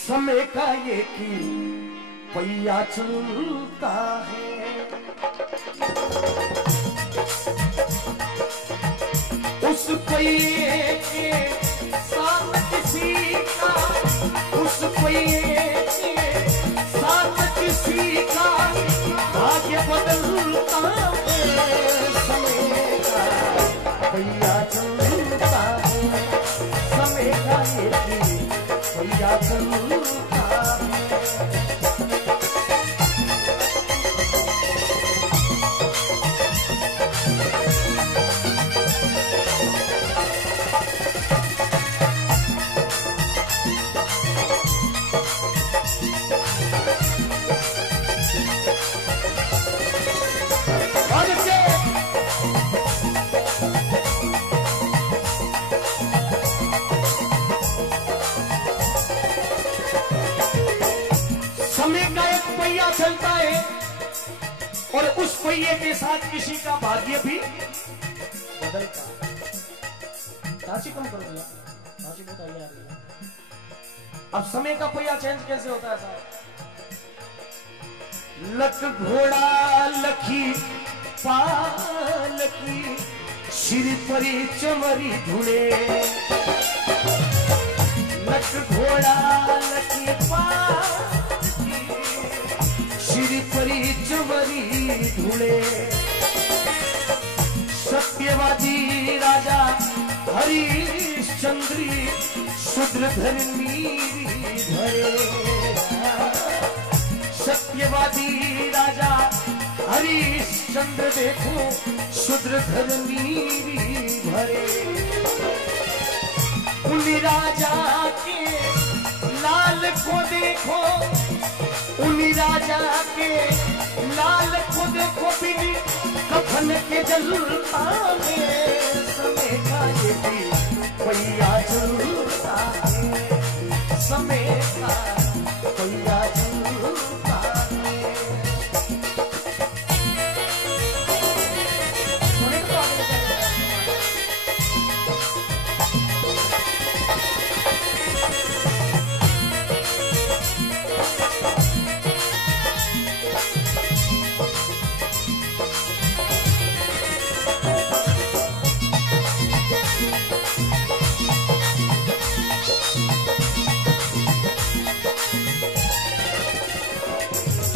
समय का ये की पहिया चलता है। उस पहिए के साथ किसी का, उस पहिए के साथ किसी का भाग्य बदलता है। समय का पहिया चलता है, समय का ये की पहिया चलता है। समय का एक पहिया चलता है और उस पहिए के साथ किसी का भाग्य भी बदलता है। चाची कम करो भैया, चाची बहुत आगे आ रही है। अब समय का पहिया चेंज कैसे होता है साहब? लख घोड़ा लखी पालकी श्री परी चमरी धुड़े। लख घोड़ा लखी पालकी श्री परी चमरी धुड़े। सत्यवादी राजा हरिश्चंद्री शूद्र धर्मी धरे। सत्यवादी राजा हरिश्चंद्र देखो शूद्र धर्मी भरे। उन राजा के लाल को देखो, उन राजा के लाल को देखो बिन कफन के जलता है। समय का ये भी पहिया चलता है, समय का पहिया चलता है।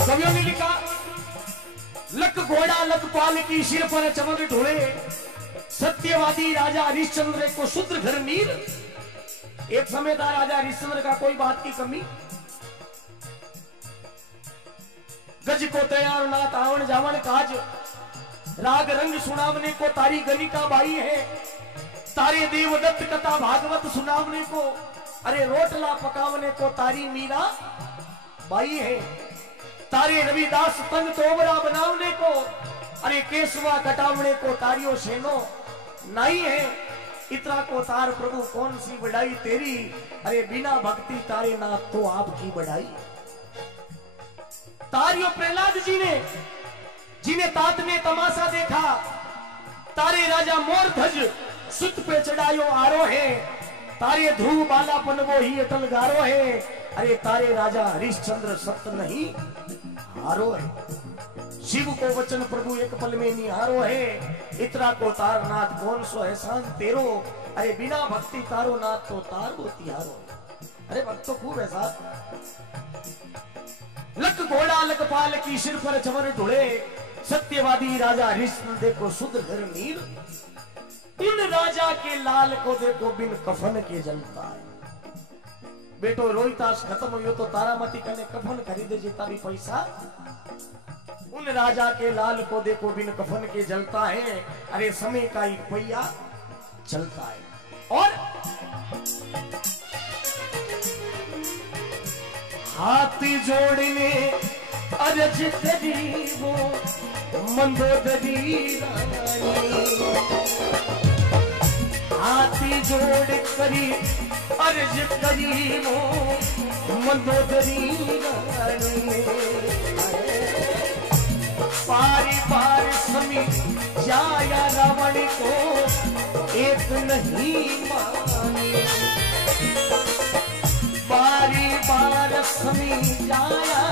कवियों ने लिखा, लख घोड़ा लख पाल की सिर पर चमन ढोले। सत्यवादी राजा हरिश्चंद्र को शूद्र घर नीर। एक समय था राजा हरिश्चंद्र का कोई बात की कमी। गज को तैयार ना तावन जावन काज, राग रंग सुनावने को तारी गनिका बाई है। तारे देवदत्त कथा भागवत सुनावने को, अरे रोटला पकावने को तारी मीरा बाई है। तारे रविदास तंग तोबरा बनावने को, अरे केसवा कटावने को तारियो सेनो नाई है। इतना को तार प्रभु कौन सी बढ़ाई तेरी, अरे बिना भक्ति तारे ना तो आपकी बढ़ाई। तारियो प्रहलाद जी ने, जिन्हें तात ने तमाशा देखा। तारे राजा मोर ध्वज सुत पे चढ़ायो आरो है। तारे ध्रुव बालापन वो ही अटल गारो है। अरे तारे राजा हरिश्चंद्र सत्य नहीं हारो है। शिव को वचन प्रभु एक पल में निहारो है। इतरा को तारनाथ कौन सो एहसान तेरो, अरे बिना भक्ति तारो नाथ तो तार वो तिहारो। अरे भक्त तो खूब है साहब। लख घोड़ा लख पाल की सिर पर चमर ढुले। सत्यवादी राजा हरिश्चंद्र देखो शूद्र घर नीर। इन राजा के लाल को देखो बिन कफन के जलता है। बेटो रोहितास खत्म हो तो तारामती कने कफन खरीदे जितना भी पैसा। उन राजा के लाल को देखो बिन कफन के जलता है। अरे समय का एक पहिया चलता है। और हाथी जोड़ने अरज करी वो मंदोदरी रानी। हाथी जोड़ करी अर्ज करी वो मंदोदरी रानी। पारी पार समी जाया रावण को एक नहीं मानी। बारी बार समी जाया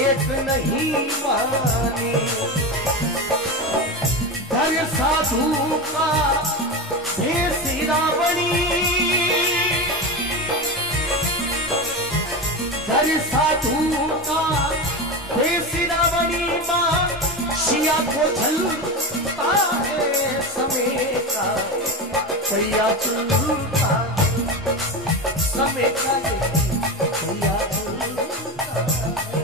एक नहीं माने। धर साधु का भेष रावणी, धर साधु का भेष रावणी मां शिया को झलता है समय का भैया चलता समय का भैया चलता है।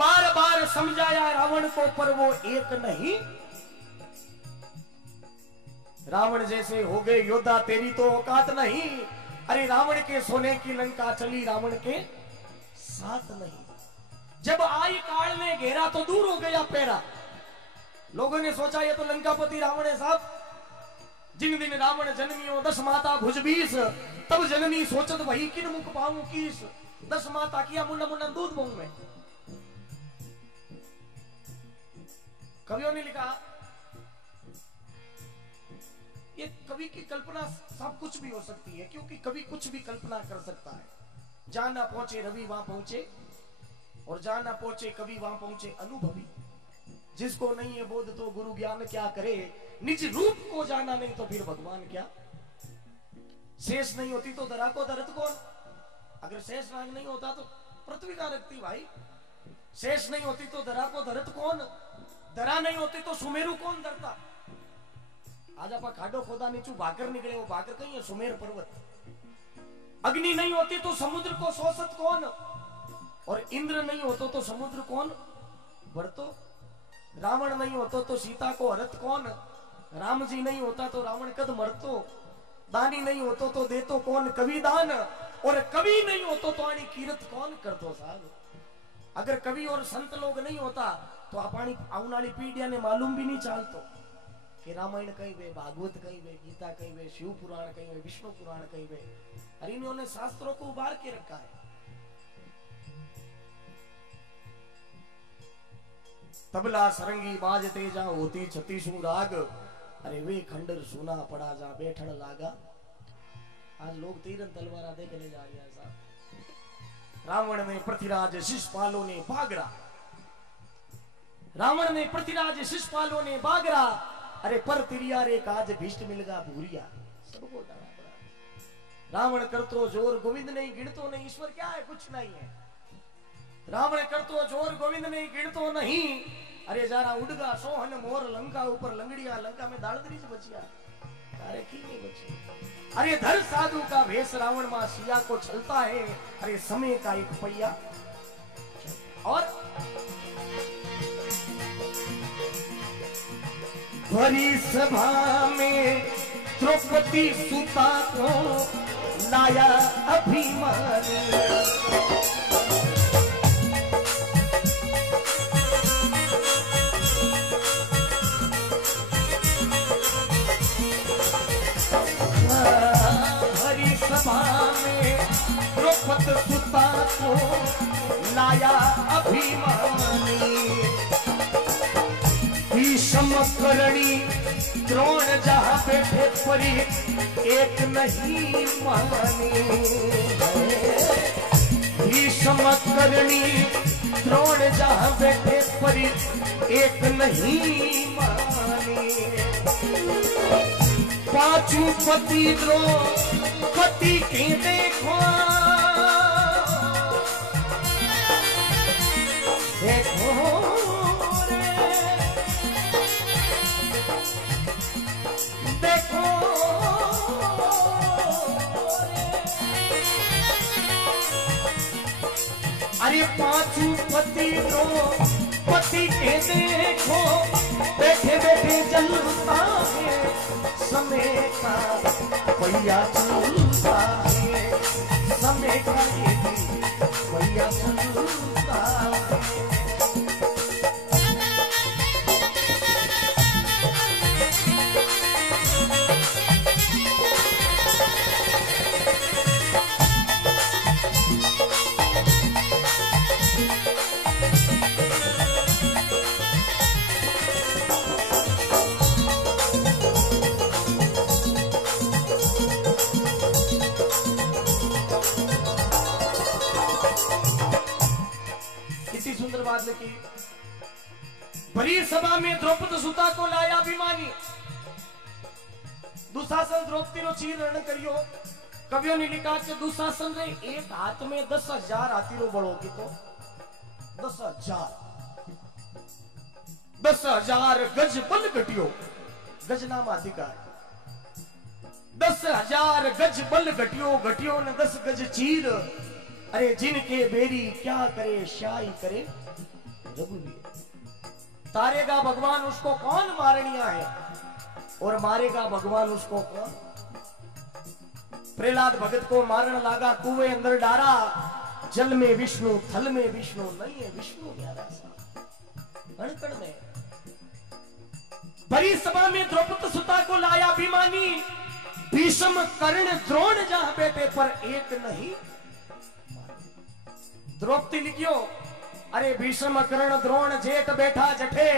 बार बार समझाया रावण को, पर वो एक नहीं। रावण जैसे हो गए योद्धा, तेरी तो औकात नहीं। अरे रावण के सोने की लंका चली, रावण के साथ नहीं। जब आई काल ने घेरा तो दूर हो गया पैरा। लोगों ने सोचा ये तो लंकापति रावण है साहब। जिन दिन रावण जन्मियो 10 माता भुज 20, तब जननी सोचत वही किन मुख पाऊं कीस। 10 माता किया मुंडा मुंडा दूध पाऊं मैं। कवियों ने लिखा, ये कवि की कल्पना सब कुछ भी हो सकती है, क्योंकि कवि कुछ भी कल्पना कर सकता है। जहां ना पहुंचे रवि वहां पहुंचे, और जहां ना पहुंचे कवि वहां पहुंचे अनुभवी। जिसको नहीं है बोध तो गुरु ज्ञान क्या करे, निज रूप को जाना नहीं तो फिर भगवान क्या। शेष नहीं होती तो धरा को धरत कौन। अगर शेष नाग नहीं होता तो पृथ्वी का रखती भाई। शेष नहीं होती तो धरा को धरत कौन, धरा नहीं होती तो सुमेरु कौन धरता। आज आप खाडो खोदा नीचू भाकर निकले, वो भाकर कहीं है सुमेर पर्वत। अग्नि नहीं होती तो समुद्र को शोषत कौन, और इंद्र नहीं होता तो समुद्र कौन बढ़तो। रावण नहीं होता तो सीता को हरत कौन, राम जी नहीं होता तो रावण कद मरतो। दानी नहीं होता तो देतो कौन कवि दान, और कवि नहीं होता तो आनी कीरत कौन करतो साहब। अगर कवि और संत लोग नहीं होता तो अपनी आने वाली पीढ़िया ने मालूम भी नहीं चालतो कि रामायण कही वे, भागवत कही वे, गीता कही वे, शिव पुराण कही वे, विष्णु पुराण कही वे। अरे इन्होंने शास्त्रों को उबार के रखा है। तबला सरंगी बाजते जा होती 36 राग, अरे वे खंडर सुना पड़ा जा बैठन लागा। आज लोग तीरन तलवारा देखने जा रहे हैं साहब। रावण ने पृथ्वीराज शिशुपालों ने बागरा, रावण ने पृथ्वीराज शिशुपालों ने बागरा। अरे पर तिरिया रे काज भीष्ट मिलगा भूरिया, सबको डाला पड़ा। रावण करतो जोर गोविंद नहीं गिनतो नहीं, ईश्वर क्या है कुछ नहीं है। रावण करतो जोर गोविंद नहीं गिनतो नहीं। अरे जरा उड़गा सोहन मोर लंका ऊपर लंगड़िया, लंका में दालदरी से बचिया तारे की नहीं बची। अरे धर साधु का भेष रावण मां सिया को चलता है। अरे समय का एक पहिया। और भरी सभा में द्रौपदी सुता को लाया अभिमान। भरी सभा में द्रौपदी सुता को लाया अभिमानी। भीष्म करणी द्रोण जहां बैठे परी एक नहीं मानी। भीष्म करणी द्रोण जहां बैठे परी एक नहीं मानी। पांचू पति द्रौपदी के देखो, देखो देखो अरे पांचू पति द्रौपदी के देखो, बैठे बैठे जलता है समय का पहिया चलता देखा ये भी भैया चलता है। सुंदर बात लिखी, भरी सभा में द्रौपदी सुता को लाया अभिमानी, दुशासन द्रौपदी रो चीर रण करियो। कवियों ने लिखा कि दुशासन रे एक हाथ में 10,000 हाथी रो बड़ो की तो 10,000 गज बल घटियो, गज नाम अधिकार 10,000 गज बल घटियो, घटियो ने 10 गज चीर। अरे जिनके बेरी क्या करे शाही करे रघुवीर, तारेगा भगवान उसको कौन मारनिया है और मारेगा भगवान उसको कौन। प्रहलाद भगत को मारने लगा, कुएं अंदर डारा, जल में विष्णु थल में विष्णु, नहीं है विष्णु प्यारा सा कण में। भरी सभा में द्रौपदी सुता को लाया अभिमानी, भीष्म कर्ण द्रोण जहां बैठे पर एक नहीं। द्रौपदी लिखियो, अरे भीष्म कर्ण द्रोण जेठ बैठा जठे,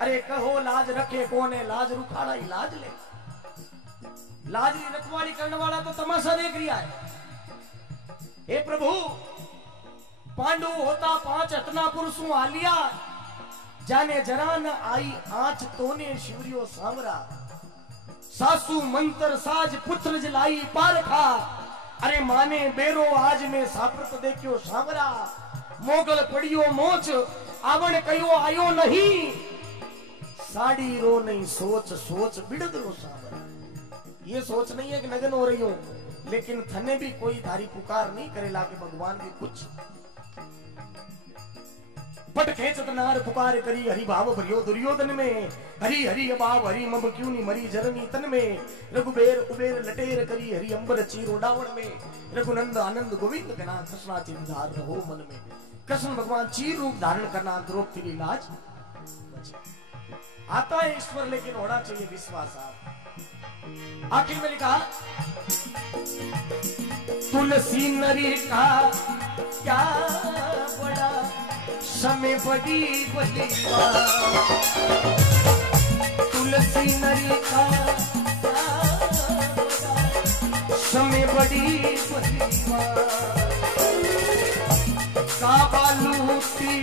अरे कहो लाज रखे कोने, लाज रुखाड़ा ही लाज ले। लाज की रखवाली करने वाला तो तमाशा देख रिया है। हे प्रभु, पांडु होता 5 हतना पुरुषों आलिया, जाने जरा न आई आंच तोने शिवरियो सांवरा। सासू मंत्र साज पुत्र जलाई पारखा, अरे माने बेरो आज में साप्रत देखियो सांवरा। मोगल पड़ियो मोच आवण कयो आयो नहीं, साड़ी रो नहीं सोच सोच बिड़द रो सांवरा। ये सोच नहीं है कि नगन हो रही हूं, लेकिन थने भी कोई धारी पुकार नहीं करेला कि भगवान भी कुछ। पट खेचत नार पुकार करी, हरि भाव भरियो दुर्योधन में। हरि हरि अभाव हरि मम क्यों नी मरी जननी तन में। रघुबेर उबेर लटेर करी, हरि अंबर चीरो डावण में। रघुनंद आनंद गोविंद गना, कृष्णा चिन्ह रहो मन में। कृष्ण भगवान चीर रूप धारण करना, द्रौपदी की लाज आता है ईश्वर, लेकिन होना चाहिए विश्वास। आखिर में लिखा, तुलसी नरी का क्या बड़ा समय बड़ी बड़ी तुलसी नरी का समय बड़ी बड़ी काबालूती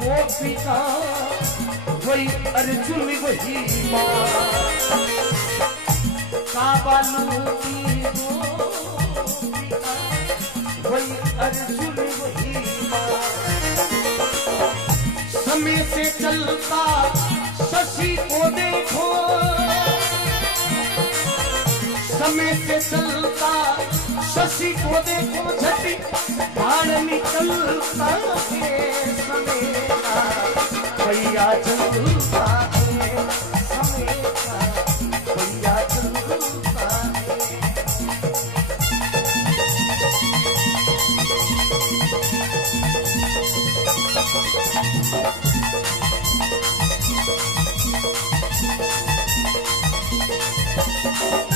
गोपिका वही अर्जुन वही माँ। काबालूती गोपिका वही अर्जुन वही माँ। समय से चलता शशि को देखो, समय से चलता शशि को देखो, झटी बाण निकलता है समय का भैया चलता है, समय का भैया चलता है।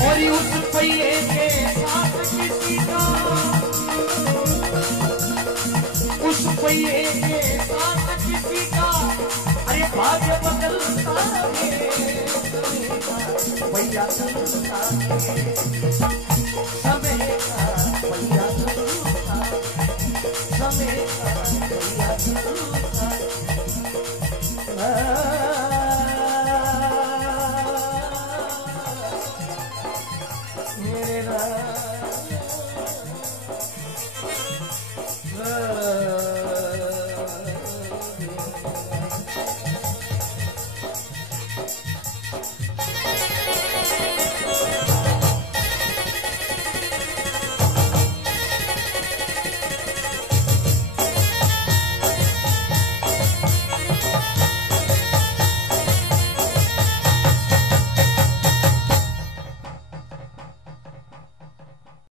और उस पहिए के साथ किसी का, उस पहिए के साथ किसी का, अरे भाग्य बदलता है भैया चलता है, समय का भैया चलता है, समय का भैया चलता है। मेरे